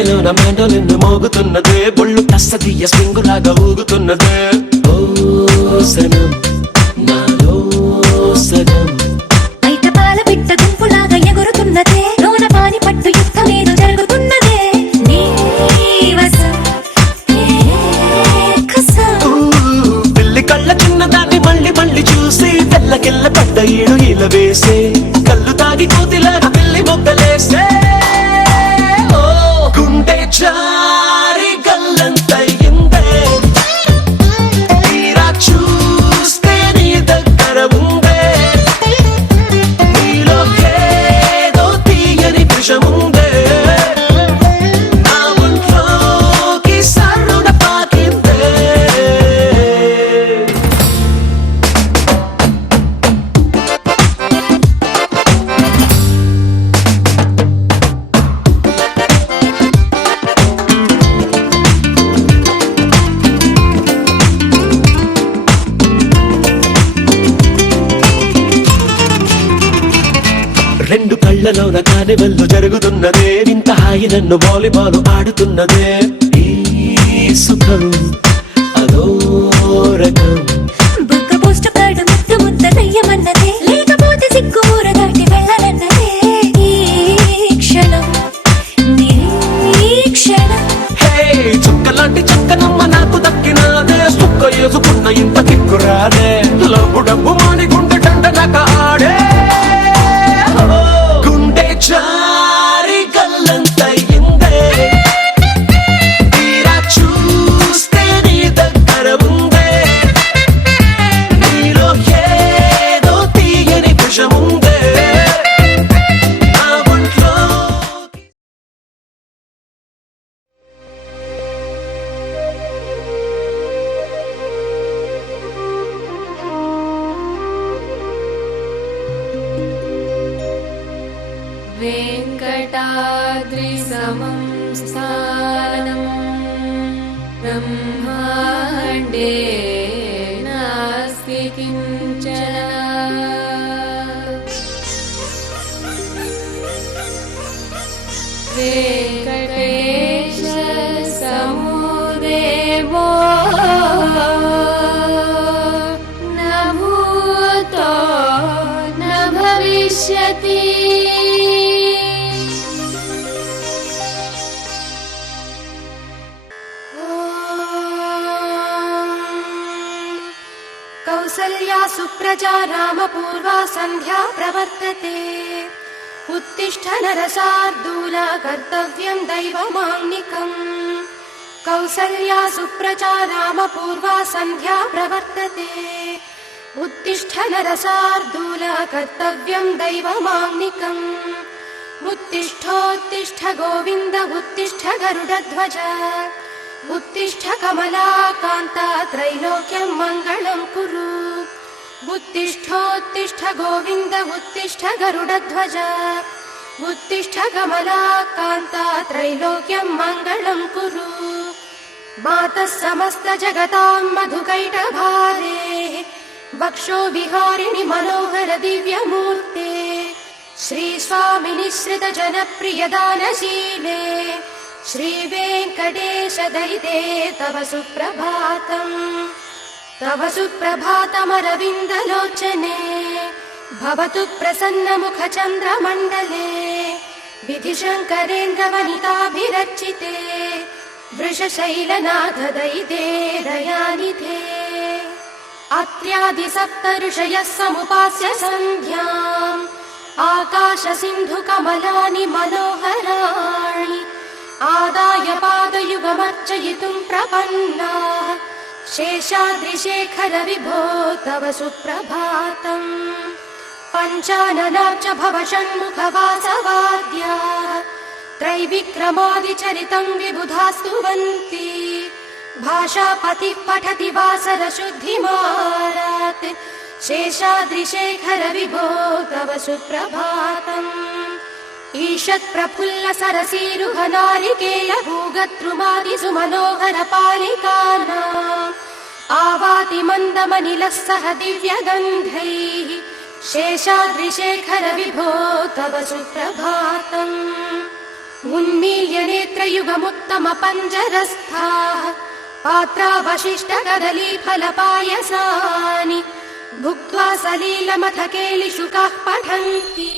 గుండెలోన mandolin మోగుతున్నదే, బొళ్ళు కస్తీయ spring లాగా ఊగుతున్నదే. ఓ సనం నాలో సనం బయట పాల పిట్ట గుంపులాగా ఎగురుతున్నదే, లోన పాని పట్టు యుద్ధమేదో జరుగుతున్నదే. పిల్లి కళ్ళ చిన్నదాన్ని మళ్ళీ మళ్ళీ చూసి తెల్లకిల్ల పడ్డ ఈడు ఇలా వేసే, కళ్ళు తాగి కోతిలాగా పిల్లి మొగ్గలేసే. ఓ గుండె జారి గల్లంతయిందే, తీరా చూస్తే నీ దగ్గర ఉందే, నీలో ఏదో తీయని విషముందే, నా ఒంట్లోకి సర్రున పాకిందే. రెండు కళ్ళలోన కానివెల్లు జరుగుతున్నదే, వింత హాయి నన్ను వాలీబాల్ ఆడుతున్నదే. ఈ సుఖం అదో రకం, బుక్క పోస్ట్ కార్డు ముద్దు ముద్దలయ్యమన్నదే, లేకపోతే సిగ్గు ఊర దాటి వెళ్ళనన్నదే. ఈ క్షణం నిరీక్షణం, హే చుక్కలాంటి చక్కనమ్మ నాకు దక్కినాదే, సుక్క వేసుకున్న ఇంత కిక్కురాదే, లబ్బు డబ్బు మాని గుండె డండనక ఆడే. గుండె జారి గల్లంతయిందే, తీరా చూస్తే నీ దగ్గర ఉందే, నీలో ఏదో తీయని విషముందే, నా ఒంట్లో. वेङ्कटाद्रिसमं स्थानं ब्रह्माण्डे नास्ति किञ्चन। वेङ्कटेश समो देवो न भूतो न भविष्यति। कौसल्या सुप्रजा रामपूर्वा सन्ध्या प्रवर्तते, उत्तिष्ठ नरशार्दूला कर्तव्यं दैवमान्निकम्। कौसल्या सुप्रजा रामपूर्वा सन्ध्या प्रवर्तते, उत्तिष्ठ नरशार्दूला कर्तव्यं दैवमान्निकम्। उत्तिष्ठोत्तिष्ठ गोविन्द उत्तिष्ठ गरुडध्वज, उत्तिष्ठ कमलाकान्ता त्रैलोक्यं मङ्गलं कुरु। उत्तिष्ठोत्तिष्ठ गोविन्द उत्तिष्ठ गरुडध्वज, उत्तिष्ठ कमलाकान्ता त्रैलोक्यं मङ्गलं कुरु। मातः समस्त जगतां मधुकैटभारे, वक्षो विहारिणि मनोहर दिव्यमूर्ते, श्रीस्वामिनि श्रित जनप्रिय दानशीले, श्रीवेङ्कटेश दयिते तव सुप्रभातम्। तव सुप्रभातमरविन्दलोचने, भवतु प्रसन्नमुखचन्द्रमण्डले, विधिशङ्करेन्द्रवनिताभिरचिते, वृषशैलनाथ दयिते दयानिधे। अत्र्यादिसप्तऋषयः समुपास्य सन्ध्याम्, आकाशसिन्धुकमलानि मनोहराणि, आदाय पादयुगमर्चयितुं प्रपन्नाः, शेषाद्रिशेखर विभो तव सुप्रभातम्। पञ्चाननाब्ज भव षण्मुखवासवाद्याः, त्रैविक्रमादिचरितं विबुधास्तुवन्ति, भाषापतिः पठति वासरशुद्धिमारात्, शेषाद्रिशेखर विभो तव सुप्रभातम्। ईषत् प्रफुल्ल सरसीरुहनारिकेल भूगद्रुमादि सुमनोहर पालिकानाम्, आवाति मन्दमनिलः सह दिव्यगन्धैः, शेषाद्रिशेखर विभो तव सुप्रभातम्। उन्मील्यनेत्रयुगमुत्तम पञ्जरस्थाः पात्रावशिष्टकदलीफलपायसानि भुक्त्वा सलीलमथ केलिशुकाः पठन्ति।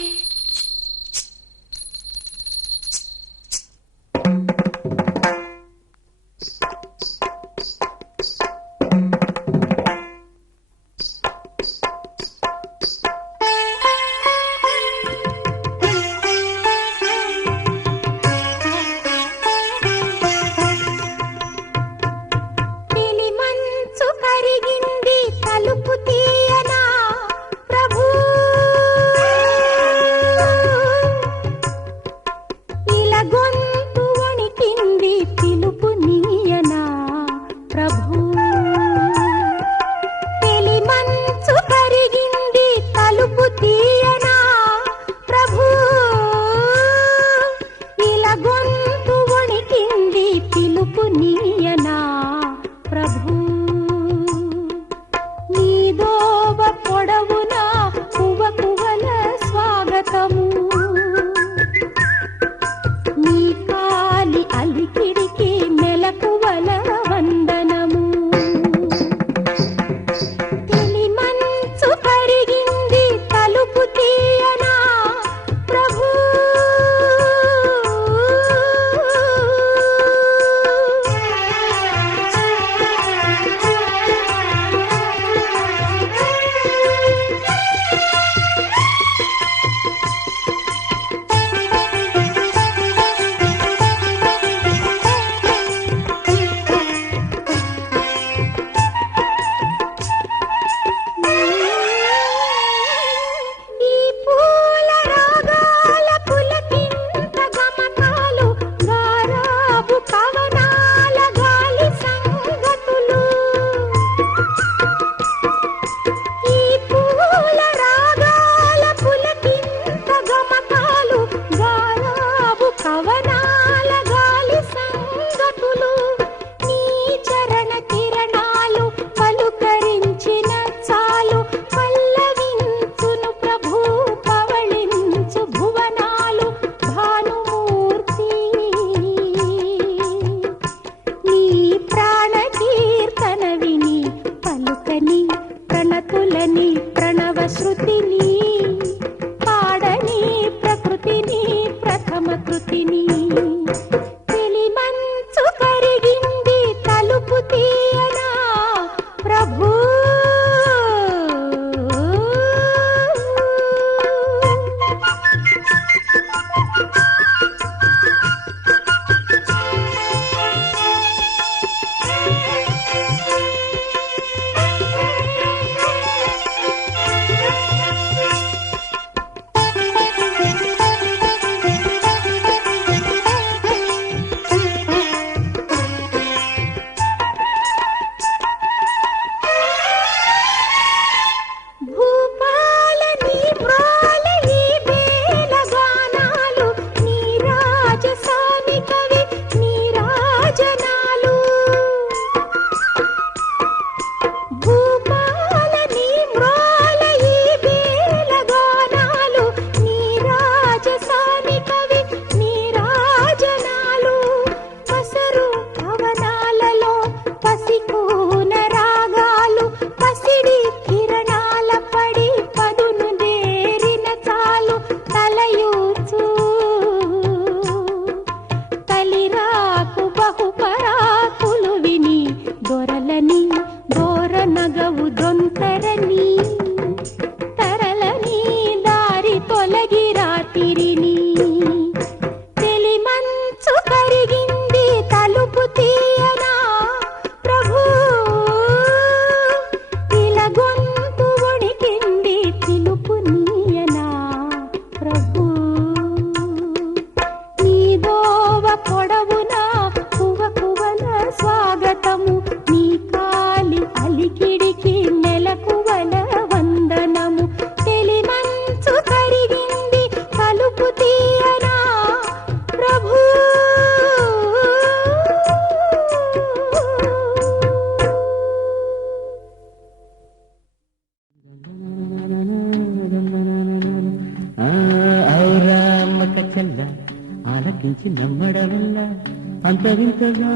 అంతరింతగా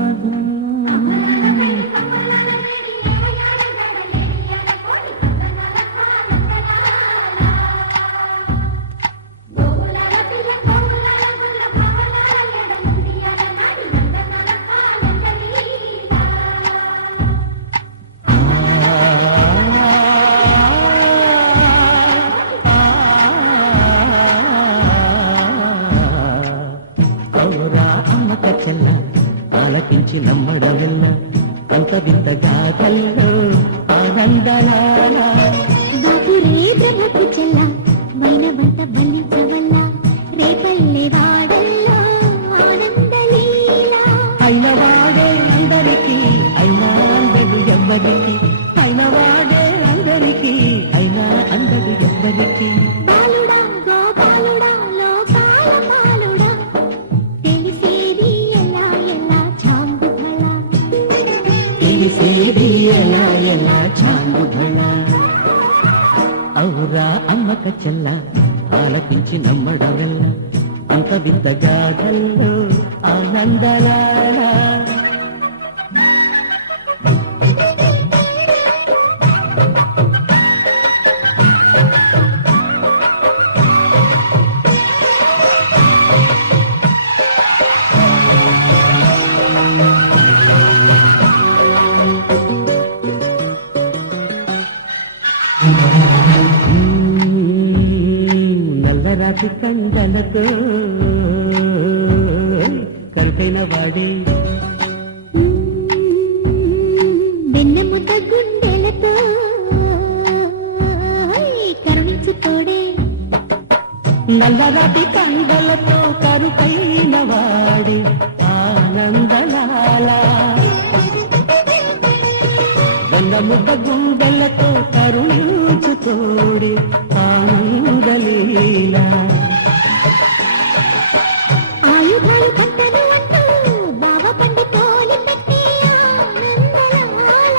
కౌరా అమ్మ కచ్చల్ల ఆలకించి నమ్మడవల్ల అంత వింత గాథల్లో ఆనందలాల బాపురే బ్రహ్మకు చెల్ల మైనవంత బలించవల్ల రేపల్లె వాడల్లో ఆనందలీలా అయినవాడే అందరికీ అయినా అందడు ఎవ్వరికి అయినవాడే అందరికీ అయినా అందడు ఎవ్వరికి బాలుడా గోపాలుడా లోకాల పాలుడా తెలిసేది ఎలా ఎలా చాంగుధళ తెలిసేది ఎలా ఎలా చాంగుధళ ఔరా అమ్మక చెల్ల ఆలపించి నమ్మడవల్ల అంత వింత గాథల్లో ఆనందలాల నల్లరాతి కందలతో కలిపిన వాడే వెన్నెముద్ద గుండెలతో కరుణించి తోడే నల్లరాతి కందలతో కరుపైన వాడే ఆనందలాల వెన్నముద్ద గుండెలతో కరుణించి తోడే ఆనందలీల ఆయుధాలు పట్టని అంటూ బావ పండు తోలి పెట్టి ఆనందలాల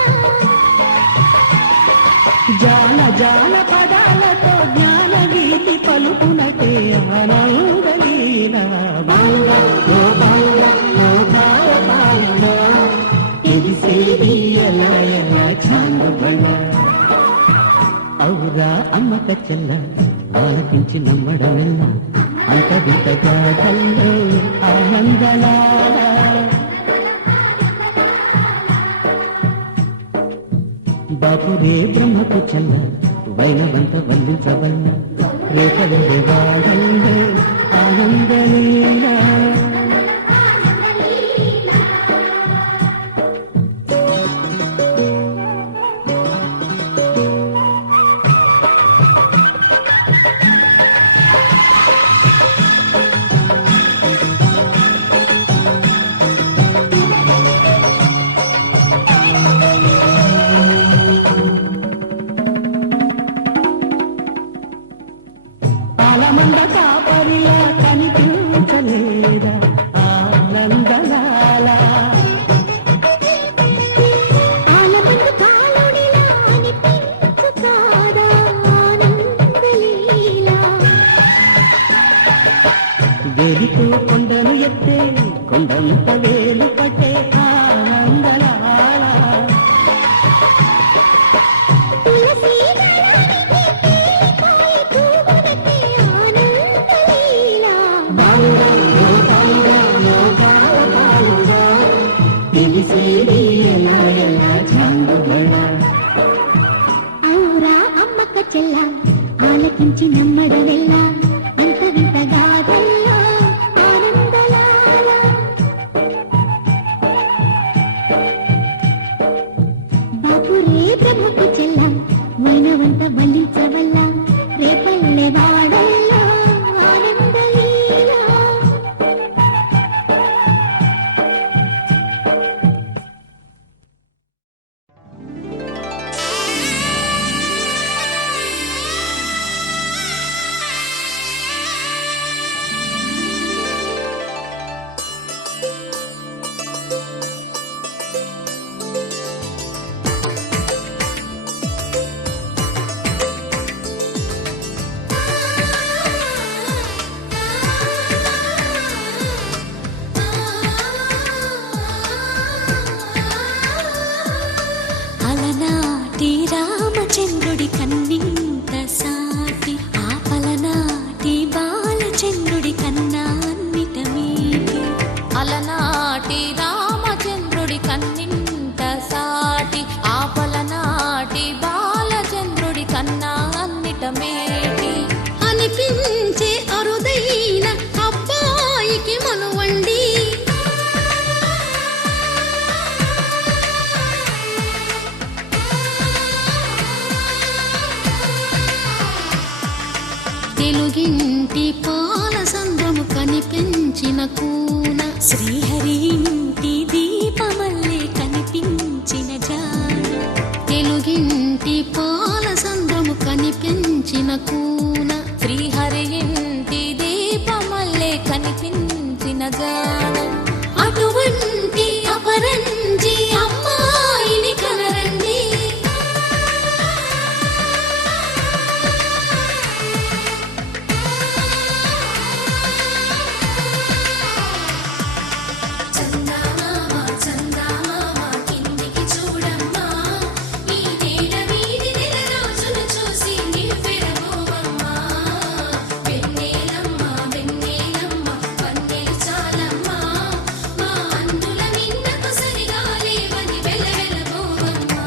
జాన జాన పదాలతో జ్ఞాన వీటి పలుకునటే ఆనందలీల బాల ఓ బాల ఓ బాల బాల తెలిసేది ఎలా ఎలా చాంగుబళ ఔరా అమ్మక చెల్ల ఆలపించి నమ్మడవల్ల అంత వింత గాథల్లో ఆనందలా బాపురే బ్రహ్మకు చెల్ల వైనవంత వందించవల్ల రేపలుండే వాడల్లో ఆనందలీలా పాలమంద కాపరిలా కనిపించలేదా కూన శ్రీహరి ఇంటి దీపమల్లే కనిపించిన జాన తెలుగింటి పాల సంద్రము కనిపించిన కూన శ్రీహరి ఇంటి దీపమల్లే కనిపించిన జాన అటువంటి అపరంజి అమ్మాయిని కనరండి చందమామ చందమామ కిందికి చూడమ్మా ఈ నేల వీధి నెల రోజులు చూసి నివ్వెరపోవమ్మా వెన్నెలమ్మ వెన్నెలమ్మ పన్నెలు చాలమ్మా మా అందుల నిన్నకు సరిగా లేవని వెలవెలపోవమ్మా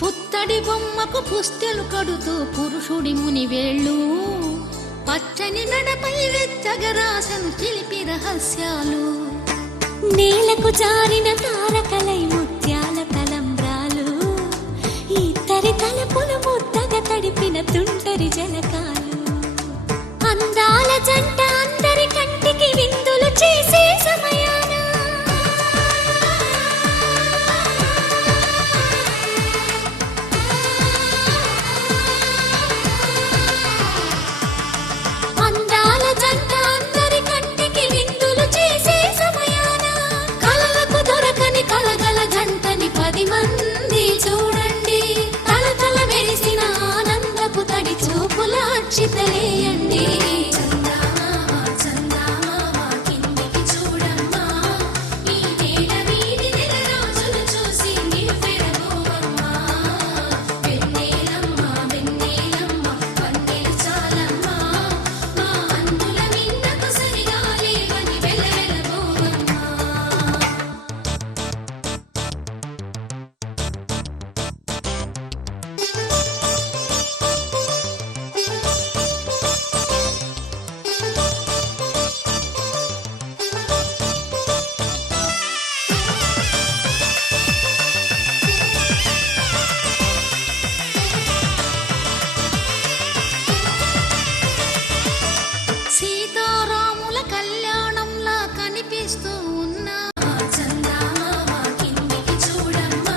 పుత్తడి బొమ్మకు పుస్తెలు కడుతూ పురుషుడి ముని వేళ్ళు పచ్చని నడపై వెచ్చగరాసను చిలిపి రహస్యాలు నేలకు జారిన తారకలై ముత్యాల తలంబ్రాలు ఇద్దరి తలపులు ముద్దగా తడిపిన తుంటరి జలకాలు అందాల జంట అందరి కంటికి విందులు చేసే సమయాన అందాల జంట అందరి కంటికి విందులు చేసే సమయాన కలలకు దొరకని కలగల జంటని 10 మంది చూడండి తలతల మెరిసిన ఆనందపు తడి చూపుల అక్షితలేయండి చందమామ చందమామ కిందికి చూడమ్మా ఈ నేల వీధి నెల రోజులు చూసి నివ్వెరపోవమ్మా వెన్నెలమ్మ వెన్నెలమ్మ పన్నెలు చాలమ్మా మా అందుల నిన్నకు సరిగా లేవని వెలవెలపోవమ్మా సీతారాముల కళ్యాణంలా కనిపిస్తూ ఉన్నా చందమామ కిందికి చూడమ్మా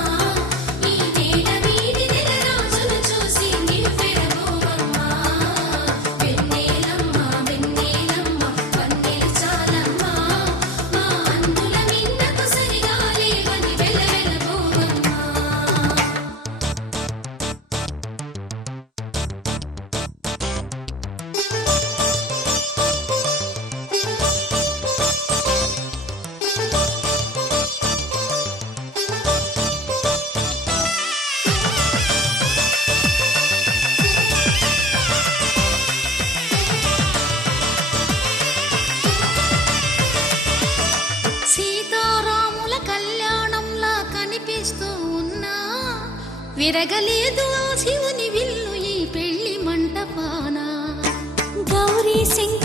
ఈ నేల వీధి నెల రోజులు చూసి నివ్వెరపోవమ్మా వెన్నెలమ్మ వెన్నెలమ్మ పన్నెలు చాలమ్మా మా అందుల నిన్నకు సరిగా లేవని వెలవెలపోవమ్మా సీతారాముల కళ్యాణంలా కనిపిస్తూ ఉన్నా విరగలేదు ఆ శివుని విల్లు ఈ పెళ్లి మంటపాన గౌరీ శంకర